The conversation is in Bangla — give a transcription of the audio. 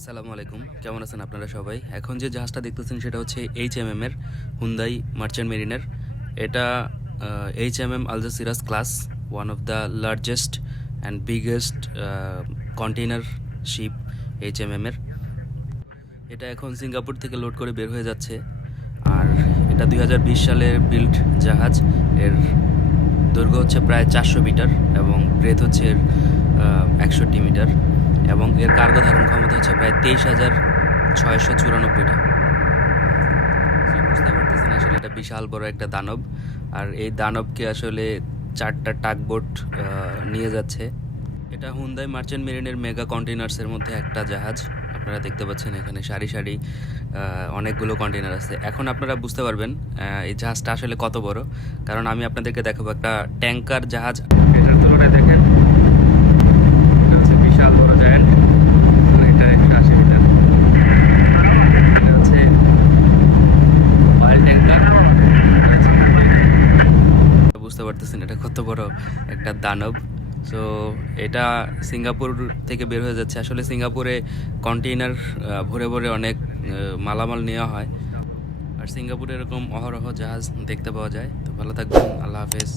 আসসালামু আলাইকুম। কেমন আছেন আপনারা সবাই? এখন যে জাহাজটা দেখতেছেন সেটা হচ্ছে এইচ এম এম এর হুন্দাই মার্চেন্ট মেরিনের এটা H M M Algeciras class one of the largest and biggest container ship H M M এর। এটা এখন সিঙ্গাপুর থেকে লোড করে বের হয়ে যাচ্ছে। আর এটা দু হাজার বিশ সালের বিল্ড জাহাজ। এর দৈর্ঘ্য হচ্ছে প্রায় চারশো মিটার এবং ব্রেথ হচ্ছে এর একষট্টি মিটার। এবং এর কার্গো ধারণ ক্ষমতা হচ্ছে প্রায় তেইশ হাজার ছয়শো চুরানব্বইটা। বুঝতে পারতেছেন, আসলে এটা বিশাল বড় একটা দানব। আর এই দানবকে আসলে চারটা টাকবোট নিয়ে যাচ্ছে। এটা হুন্দাই মার্চেন্ট মেরিনের মেগা কন্টেনার্সের মধ্যে একটা জাহাজ। আপনারা দেখতে পাচ্ছেন এখানে সারি সারি অনেকগুলো কন্টেনার আছে। এখন আপনারা বুঝতে পারবেন এই জাহাজটা আসলে কত বড়। কারণ আমি আপনাদেরকে দেখাবো একটা ট্যাঙ্কার জাহাজ। এটার তুলনায় দেখেন এটা হচ্ছে বিশাল বড় জায়ান্ট এটা একশো আশি মিটার এটা হচ্ছে অয়েল ট্যাঙ্কার বুঝতে পারতেছেন এটা কত বড় একটা দানব। সো এটা সিঙ্গাপুর থেকে বের হয়ে যাচ্ছে। আসলে সিঙ্গাপুরে কন্টেইনার ভরে ভরে অনেক মালামাল নেওয়া হয়। আর সিঙ্গাপুরে এরকম অহরহ জাহাজ দেখতে পাওয়া যায়। তো ভালো থাকবেন, আল্লাহ হাফেজ।